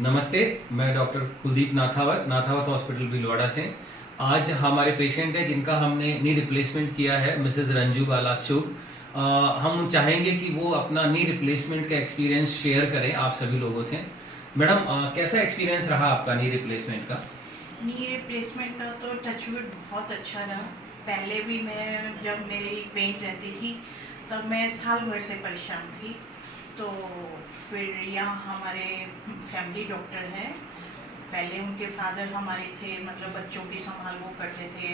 नमस्ते, मैं doctor Kuldeep Nathawat hospital Bhilwara से। आज हमारे पेशेंट है जिनका हमने नी रिप्लेसमेंट किया है, मिसेस रंजू बाला चुग। हम चाहेंगे कि वो अपना नी रिप्लेसमेंट का एक्सपीरियंस शेयर करें आप सभी लोगों से। मैडम, कैसा एक्सपीरियंस रहा आपका नी रिप्लेसमेंट का? नी रिप्लेसमेंट का तो टचवुड बहुत अच्छा रहा। पहले भी मैं जब मेरी पेन रहती थी तब मैं साल भर से परेशान थी। तो फिर यहाँ हमारे फैमिली डॉक्टर हैं। पहले उनके फादर हमारे थे, मतलब बच्चों की संभाल वो करते थे,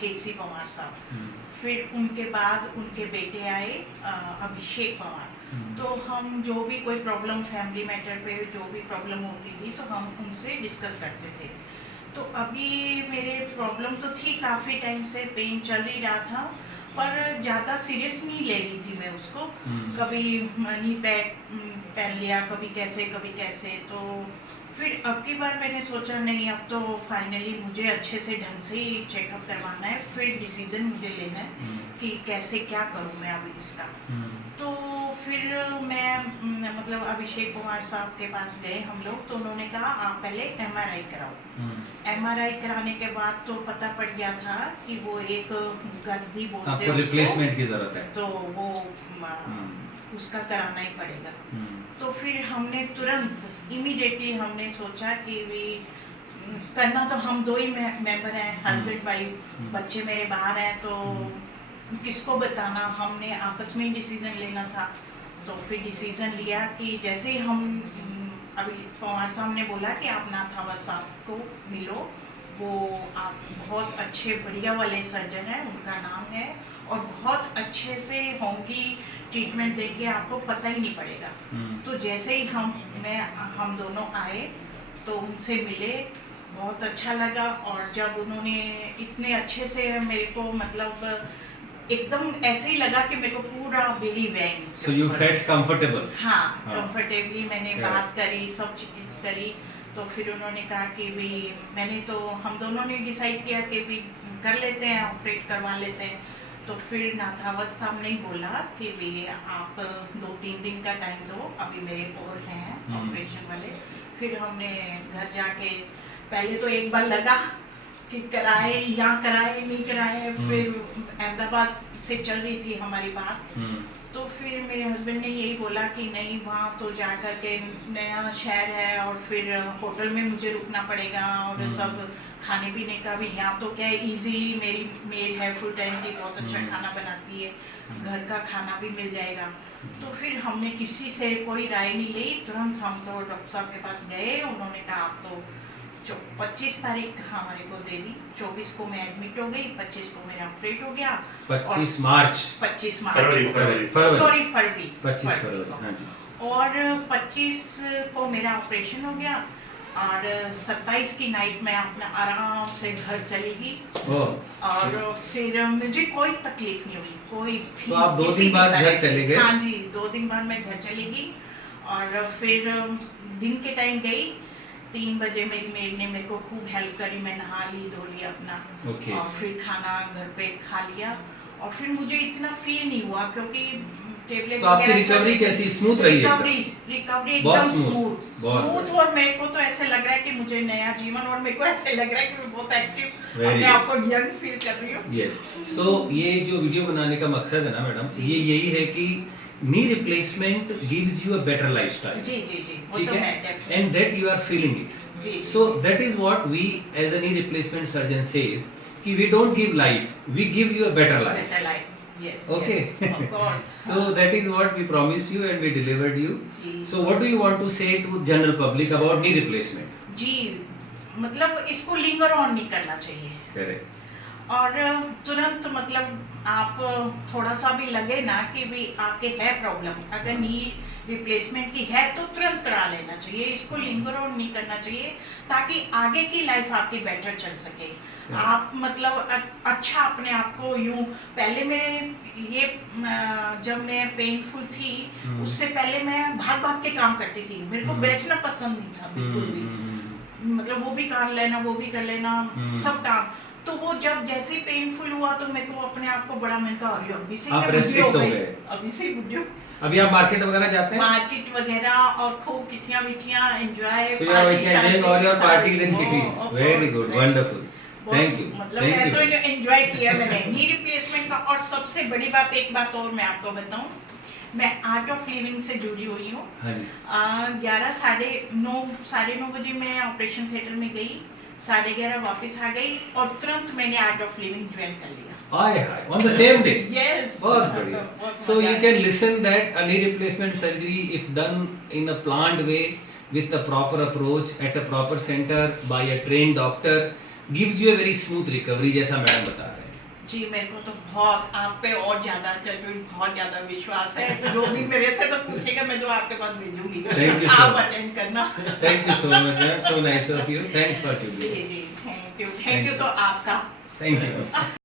केसी पवार साहब। फिर उनके बाद उनके बेटे आए, अभिषेक पवार। तो हम जो भी कोई प्रॉब्लम फैमिली मैटर पे जो भी प्रॉब्लम होती थी तो हम उनसे डिस्कस करते थे। तो अभी मेरे प्रॉब्लम तो थी, काफ़ी टाइम से पेन चल ही रहा था, पर ज़्यादा सीरियस नहीं ले रही थी मैं उसको। कभी नी पैड पहन लिया, कभी कैसे। तो फिर अब की बार मैंने सोचा नहीं, अब तो फाइनली मुझे अच्छे से ढंग से ही चेकअप करवाना है, फिर डिसीज़न मुझे लेना है कि कैसे क्या करूँ मैं अब इसका। तो फिर मैं मतलब अभिषेक कुमार साहब के पास गए हम लोग। तो उन्होंने कहा आप पहले एमआरआई कराओ। एमआरआई कराने के बाद तो पता पड़ गया था कि वो एक गद्दी बोलते हैं आपको रिप्लेसमेंट की जरूरत है, तो वो उसका कराना ही पड़ेगा। तो फिर हमने तुरंत इमीडिएटली हमने सोचा कि भी करना तो हम दो ही मेंबर हैं, हस्बैंड वाइफ। बच्चे मेरे बाहर हैं तो किसको बताना, हमने आपस में ही डिसीजन लेना था। तो फिर डिसीजन लिया कि जैसे ही हम अभी पवार साहब ने बोला कि आप नाथावत साहब को मिलो, वो आप बहुत अच्छे बढ़िया वाले सर्जन हैं, उनका नाम है, और बहुत अच्छे से होमली ट्रीटमेंट देंगे, आपको पता ही नहीं पड़ेगा। तो जैसे ही हम दोनों आए तो उनसे मिले, बहुत अच्छा लगा। और जब उन्होंने इतने अच्छे से मेरे को, मतलब एकदम ऐसे ही लगा कि मेरे को पूरा बिलीव है। So you felt comfortable? हाँ, कंफर्टेबली मैंने बात करी, सब चीज़ करी। तो फिर उन्होंने कहा कि भी हम दोनों ने डिसाइड किया कि भी कर लेते हैं, ऑपरेट करवा लेते हैं। तो फिर नाथावत साहब ने बोला कि भी आप 2-3 दिन का टाइम दो, अभी मेरे और हैं ऑपरेशन वाले। फिर हमने घर जाके पहले तो एक बार लगा कि कराए या कराए नहीं कराए, फिर अहमदाबाद से चल रही थी हमारी बात। तो फिर मेरे हस्बैंड ने यही बोला कि नहीं, वहाँ तो जा कर के नया शहर है और फिर होटल में मुझे रुकना पड़ेगा और सब खाने पीने का भी। यहाँ तो क्या है, इजीली मेरी मेड है फुल टाइम की, बहुत अच्छा खाना बनाती है, घर का खाना भी मिल जाएगा। तो फिर हमने किसी से कोई राय नहीं ली, तुरंत हम तो डॉक्टर साहब के पास गए। उन्होंने कहा आप तो 25 तारीख हमारे को दे दी, 24 को मैं एडमिट हो गई, 25 को मेरा ऑपरेट हो गया। 25 मार्च, फरवरी, 25 फरवरी, हाँ जी। और 25 को मेरा ऑपरेशन हो गया और 27 की नाइट में अपना आराम से घर चली गई। और फिर मुझे कोई तकलीफ नहीं हुई, कोई भी। तो आप 2 दिन बाद घर चले गए? हाँ जी, 2 दिन बाद मैं घर चली गई। और फिर दिन के टाइम गई, 3 बजे मेरी मेड ने मेरे को खूब हेल्प करी, मैं नहा ली, धो लिया अपना। और फिर खाना घर पे खा लिया। और फिर मुझे इतना फील नहीं हुआ क्योंकि टेबलेट तो आपकी रिकवरी कैसी स्मूथ रही है? रिकवरी एकदम स्मूथ। और मेरे को तो ऐसे लग रहा है कि मुझे नया जीवन, और मेरे को ऐसे लग रहा है कि मैं बहुत एक्टिव, अपने आप को यंग फील कर रही हूँ। यस। सो ये जो वीडियो बनाने का मकसद है ना मैडम, ये यही है कि knee replacement gives you a better lifestyle. जी, ठीक है, and that you are feeling it. So that is what we as a knee replacement surgeon says कि we don't give life, we give you a better life. Yes, okay. Yes, of course. So that is what we promised you and we delivered you. So what do you want to say to general public about knee replacement? जी, मतलब इसको linger on नहीं करना चाहिए। Correct. और तुरंत, मतलब आप थोड़ा सा भी लगे ना कि भी आपके है प्रॉब्लम, अगर नी रिप्लेसमेंट की है तो तुरंत करा लेना चाहिए, इसको लिंगर ऑन नहीं करना चाहिए, ताकि आगे की लाइफ आपकी बेटर चल सके। आप मतलब अच्छा अपने आप को यूं, पहले मेरे ये जब मैं पेनफुल थी उससे पहले मैं भाग भाग के काम करती थी, मेरे को बैठना पसंद नहीं था बिल्कुल भी। मतलब वो भी कर लेना, वो भी कर लेना, सब काम। तो वो जब जैसे पेनफुल हुआ तो मेरे को अपने आप को बड़ा मैंने कहा अरे अभी से आप मैं बुढ़ी restrict हो गई, गए। अभी से बुढ़ी हो अभी आप मार्केट वगैरह जाते हैं? मार्केट वगैरह और खूब किटियां मिटियां enjoy So you are enjoying all your parties and kitties. Very good, wonderful. Thank you. मतलब Thank मैं तो you. एंजॉय किया मैंने नी रिप्लेसमेंट का। और सबसे बड़ी बात, एक बात और मैं आपको बताऊं, मैं आर्ट ऑफ लिविंग से जुड़ी हुई हूँ। हाँ जी। 11 साढ़े नौ बजे मैं ऑपरेशन थिएटर में गई, 11:30 वापस आ गई और तुरंत मैंने आर्ट ऑफ लिविंग ज्वाइन कर लिया। Aye, aye. On the same day. Yes. बहुत बढ़िया. So you can listen that a knee replacement surgery, if done in a planned way with a proper approach at a proper center by a trained doctor, gives you a very smooth recovery, जैसा madam बता रहे हैं. जी मेरे को तो बहुत आप पे और ज्यादा बहुत ज्यादा विश्वास है। जो भी मेरे से तो पूछेगा मैं तो आपके पास भेजूंगी। Thank you so आप much. अटेंड करना। Thank you so much, ma'am. So nice of you. Thanks for जी choosing. जी थैंक यू तो आपका। Thank you.